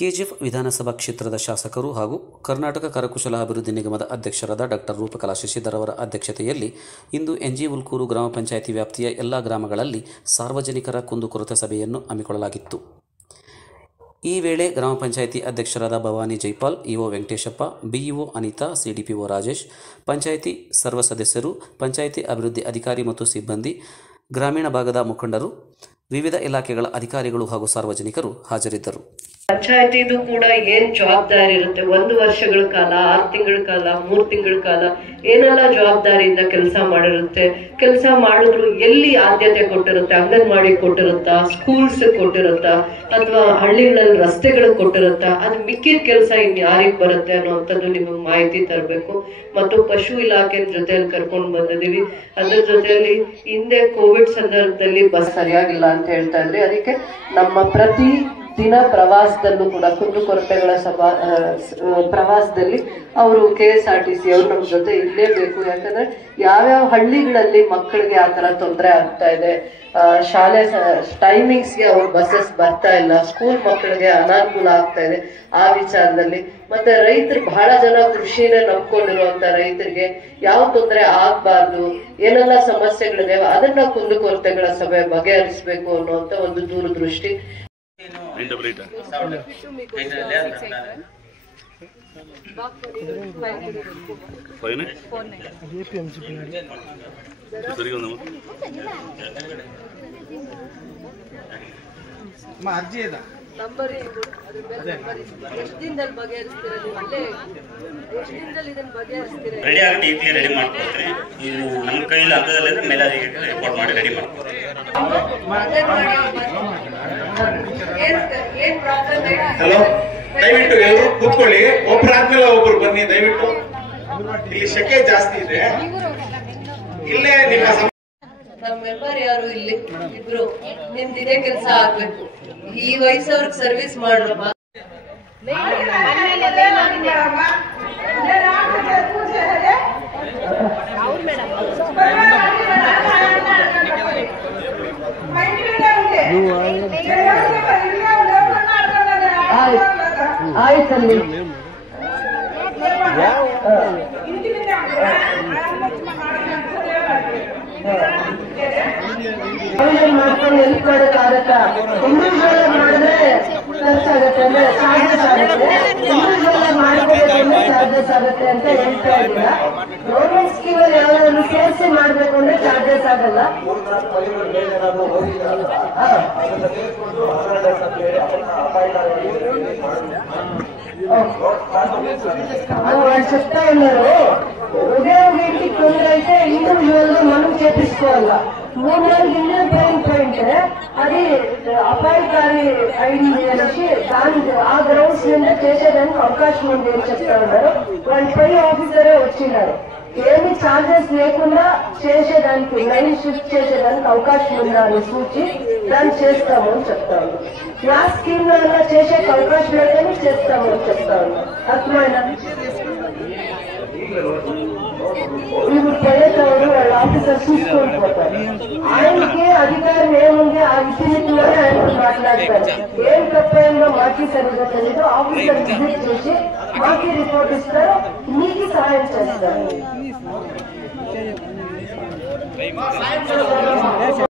KGF ವಿಧಾನಸಭಾ ಕ್ಷೇತ್ರದ ಶಾಸಕರು ಹಾಗೂ ಕರ್ನಾಟಕ ಕರಕುಶಲ ಅಭಿವೃದ್ಧಿ ನಿಗಮದ ಅಧ್ಯಕ್ಷರಾದ ಡಾಕ್ಟರ್ ರೂಪಕಲಾ ಶಶಿಧರ್ ಅವರ ಅಧ್ಯಕ್ಷತೆಯಲ್ಲಿ ಇಂದು ಎನ್ಜಿ ಉಲ್ಕೂರು ಗ್ರಾಮ ಪಂಚಾಯಿತಿ ವ್ಯಾಪ್ತಿಯ ಎಲ್ಲ ಗ್ರಾಮಗಳಲ್ಲಿ ಸಾರ್ವಜನಿಕರ ಕುಂದುಕೊರತೆ ಸಭೆಯನ್ನು ಹಮ್ಮಿಕೊಳ್ಳಲಾಗಿತ್ತು. ಈ ವೇಳೆ ಗ್ರಾಮ ಪಂಚಾಯಿತಿ ಅಧ್ಯಕ್ಷರಾದ Bhavani Jaipal, EO Venkateshappa, BEO Anita, CDPO Rajesh, panchayat ಸರ್ವ ಸದಸ್ಯರು, ಪಂಚಾಯಿತಿ ಅಭಿವೃದ್ಧಿ ಅಧಿಕಾರಿ ಮತ್ತು ಸಿಬ್ಬಂದಿ, ಗ್ರಾಮೀಣ ಭಾಗದ ಮುಖಂಡರು, ವಿವಿಧ ಇಲಾಖೆಗಳ ಅಧಿಕಾರಿಗಳು ಹಾಗೂ ಸಾರ್ವಜನಿಕರು ಹಾಜರಿದ್ದರು. ಪಂಚಾಯತಿದು ಕೂಡ ಏನ್ ಜವಾಬ್ದಾರಿ ಇರುತ್ತೆ, 1 ವರ್ಷಗಳ ಕಾಲ, 6 ತಿಂಗಳ ಕಾಲ, 3 ತಿಂಗಳ ಕಾಲ ಏನೆಲ್ಲ ಜವಾಬ್ದಾರಿಯಿಂದ ಕೆಲಸ ಮಾಡಿರುತ್ತೆ. ಕೆಲಸ ಮಾಡಿದ್ರು ಎಲ್ಲಿ ಆದ್ಯತೆ ಕೊಟ್ಟಿರುತ್ತೆ, ಅಂಗನವಾಡಿ ಕೊಟ್ಟಿರುತ್ತಾ, ಸ್ಕೂಲ್ಸ್ ಕೊಟ್ಟಿರುತ್ತಾ, ಅಥವಾ ಹಳ್ಳಿಗಳಲ್ಲಿ ರಸ್ತೆಗಳಿಗೆ ಕೊಟ್ಟಿರುತ್ತಾ, ಅದು ಮಿಕ್ಕಿದ ಕೆಲಸ ಇನ್ ಯಾರಿಗ್ ಬರುತ್ತೆ ಅನ್ನೋಂಥದ್ದು ನಿಮಗೆ ಮಾಹಿತಿ ತರಬೇಕು. ಮತ್ತು ಪಶು ಇಲಾಖೆ ಜೊತೆಯಲ್ಲಿ ಕರ್ಕೊಂಡು ಬಂದಿದೀವಿ. ಅದ್ರ ಜೊತೆಯಲ್ಲಿ ಹಿಂದೆ ಕೋವಿಡ್ ಸಂದರ್ಭದಲ್ಲಿ ಬಸ್ ಸರಿಯಾಗಿಲ್ಲ ಅಂತ ಹೇಳ್ತಾ ಇದ್ರಿ. ಅದಕ್ಕೆ ನಮ್ಮ ಪ್ರತಿ ದಿನ ಪ್ರವಾಸದಲ್ಲೂ ಕೂಡ ಕುಂದುಕೊರತೆಗಳ ಪ್ರವಾಸದಲ್ಲಿ ಅವರು KSRTC ಅವರು ನಮ್ಮ ಜೊತೆ ಇರಲೇಬೇಕು. ಯಾಕಂದ್ರೆ ಯಾವ್ಯಾವ ಹಳ್ಳಿಗಳಲ್ಲಿ ಮಕ್ಕಳಿಗೆ ಆ ತರ ತೊಂದರೆ ಆಗ್ತಾ ಇದೆ, ಶಾಲೆ ಟೈಮಿಂಗ್ಸ್ಗೆ ಅವ್ರ ಬಸ್ಸಸ್ ಬರ್ತಾ ಇಲ್ಲ, ಸ್ಕೂಲ್ ಮಕ್ಕಳಿಗೆ ಅನಾನುಕೂಲ ಆಗ್ತಾ ಇದೆ, ಆ ವಿಚಾರದಲ್ಲಿ. ಮತ್ತೆ ರೈತರು ಬಹಳ ಜನ ಕೃಷಿನೇ ನಂಬ್ಕೊಂಡಿರುವಂತ ರೈತರಿಗೆ ಯಾವ ತೊಂದರೆ ಆಗ್ಬಾರ್ದು, ಏನೆಲ್ಲ ಸಮಸ್ಯೆಗಳಿದೆ ಅದನ್ನ ಕುಂದುಕೊರತೆಗಳ ಸಭೆ ಬಗೆಹರಿಸಬೇಕು ಅನ್ನುವಂತ ಒಂದು ದೂರದೃಷ್ಟಿ. ಅರ್ಜಿ ಇದೆ ನಂಬರ್ ಎಷ್ಟು ದಿನದಲ್ಲಿ ಬಗೆಹರಿಸ್ತೀರಾ? ನೀವು ಅಲ್ಲೇ ಎಷ್ಟು ದಿನದಲ್ಲಿ ಇದನ್ನ ಬಗೆಹರಿಸ್ತೀರಾ? ರೆಡಿ ಆಗಿ ರೆಡಿ ಮಾಡ್ಕೊಡ್ತೀರಿ. ನೀವು ನಮ್ಮ ಕೈಯಲ್ಲಿ ಹಂತದಲ್ಲಿ ಮೇಲೆ ರಿಪೋರ್ಟ್ ಮಾಡಿ ರೆಡಿ ಮಾಡ್ಕೊಡ್ತೀರಿ. ಹಲೋ, ದಯವಿಟ್ಟು ಎಲ್ಲರೂ ಕೂತ್ಕೊಳ್ಳಿ. ಒಬ್ಬರಾದ್ಮೇಲೆ ಒಬ್ರು ಬನ್ನಿ ದಯವಿಟ್ಟು. ಇಲ್ಲಿ ಶೆಕೆ ಜಾಸ್ತಿ ಇದೆ. ಇಲ್ಲೇ ನಿಮ್ಮ ನಮ್ಮ ಮೆಂಬರ್ ಯಾರು ಇಲ್ಲಿ ಇಬ್ರು, ನಿಮ್ದು ಇದೇ ಕೆಲಸ ಆಗ್ಬೇಕು. ಈ ವಯಸ್ಸವ್ರಿಗೆ ಸರ್ವಿಸ್ ಮಾಡ್ರಮ್ಮ. ಆಯ್ತಲ್ಲಿ ಮಾಡ್ಕೊಂಡು ಹೆಲ್ಪ್ ಮಾಡೋಕ್ಕಾಗತ್ತಾ? ಇಂಡಿವಿಜುವಲ್ ಮಾಡಿದ್ರೆ ಖರ್ಚಾಗತ್ತೆ, ಅಂದ್ರೆ ಚಾರ್ಜಸ್ ಆಗುತ್ತೆ. ಇಂಡಿವಿಜುವಲ್ ಮಾಡ್ಬೇಕಂದ್ರೆ ಚಾರ್ಜಸ್ ಆಗುತ್ತೆ ಅಂತ ಹೇಳ್ತಾ ಇದ್ದೀರಾ. ಗೌರ್ಮೆಂಟ್ ಸ್ಕೀಮ್ ಅಲ್ಲಿ ಯಾವ್ದಾದ್ರು ಸೇರಿಸಿ ಮಾಡ್ಬೇಕು ಅಂದ್ರೆ ಚಾರ್ಜಸ್ ಆಗಲ್ಲ. చెప్తా ఉన్నారు. ఉదయం ತೊಂದರೆ అయితే ఇండివిజువల్ మనం చేపించుకోవాలా. 3 నెలలు ఇండియన్ పాయింట్ అది అపాయకారి అయింది అనేసి ఆ గ్రౌండ్స్ మీద చేసేదానికి అవకాశం ఉంది అని చెప్తా ఉన్నారు. వాళ్ళు పై ఆఫీసరే వచ్చినారు. ఏమి ఛార్జెస్ లేకుండా చేసేదానికి, లైన్ షిఫ్ట్ చేసేదానికి అవకాశం ఉందా అని సూచి దాన్ని చేస్తాము అని చెప్తా ఉన్నారు. యా స్కీమ్ లో అలా చేసే అవకాశం లేదని చేస్తాము అని చెప్తా ఉన్నారు. అర్థమైనా? ఇప్పుడు పోయేటప్పుడు వాళ్ళ ఆఫీసర్ చూసుకొని పోతారు. ఆయనకి అధికారం ఏముంది, ఆ విషయంలోనే ఆయన మాట్లాడతారు. ఏం తప్పైందో మాకి సరిగ్గా తెలీదు. ఆఫీసర్ విజిట్ చేసి మాకి రిపోర్ట్ ఇస్తారు, మీకు సహాయం చేస్తారు.